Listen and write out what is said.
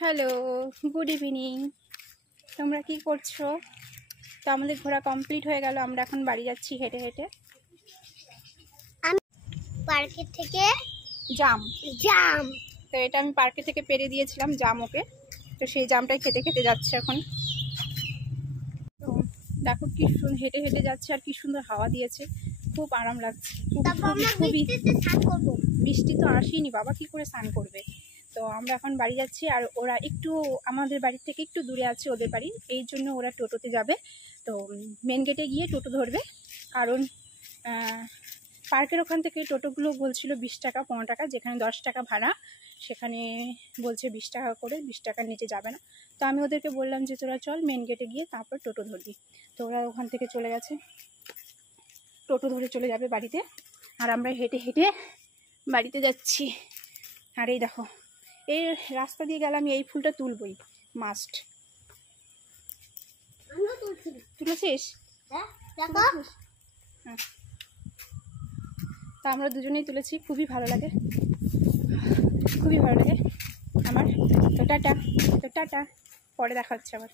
Hello, good evening. তোমরা কি করছো? তো আমাদের ঘোরা কমপ্লিট হয়ে গেল, আমরা এখন বাড়ি যাচ্ছি হেঁটে হেঁটে। আমি পার্কের থেকে জাম তো এটা আমি পার্কে থেকে পেরে দিয়েছিলাম জাম ওকে, তো সেই জামটাই খেতে খেতে যাচ্ছে এখন। তো দেখো কি সুন্দর হেঁটে হেঁটে যাচ্ছে, আর কি সুন্দর হাওয়া দিয়েছে, খুব আরাম লাগছে। বৃষ্টি তো আসেনি বাবা, কি করে স্নান করবে। তো আমরা এখন বাড়ি যাচ্ছি, আর ওরা একটু আমাদের বাড়ি থেকে একটু দূরে আছে ওদের বাড়ি, এই জন্য ওরা টোটোতে যাবে। তো মেন গেটে গিয়ে টোটো ধরবে, কারণ পার্কের ওখান থেকে টোটোগুলো বলছিল 20 টাকা 15 টাকা, যেখানে 10 টাকা ভাড়া সেখানে বলছে 20 টাকা করে, 20 টাকার নিচে যাবে না। তো আমি ওদেরকে বললাম যে তোরা চল মেন গেটে গিয়ে তারপর টোটো ধরবি। তো ওরা ওখান থেকে চলে গেছে, টোটো ধরে চলে যাবে বাড়িতে, আর আমরা হেঁটে হেঁটে বাড়িতে যাচ্ছি। আর এই দেখো, এই রাস্তা দিয়ে গেলে আমি এই ফুলটা তুলবই, মাস্ট। তুলেছিস? হ্যাঁ। তা আমরা দুজনেই তুলেছি, খুবই ভালো লাগে, খুবই ভালো লাগে আমার। তো টাটা, পরে দেখা হচ্ছে আবার।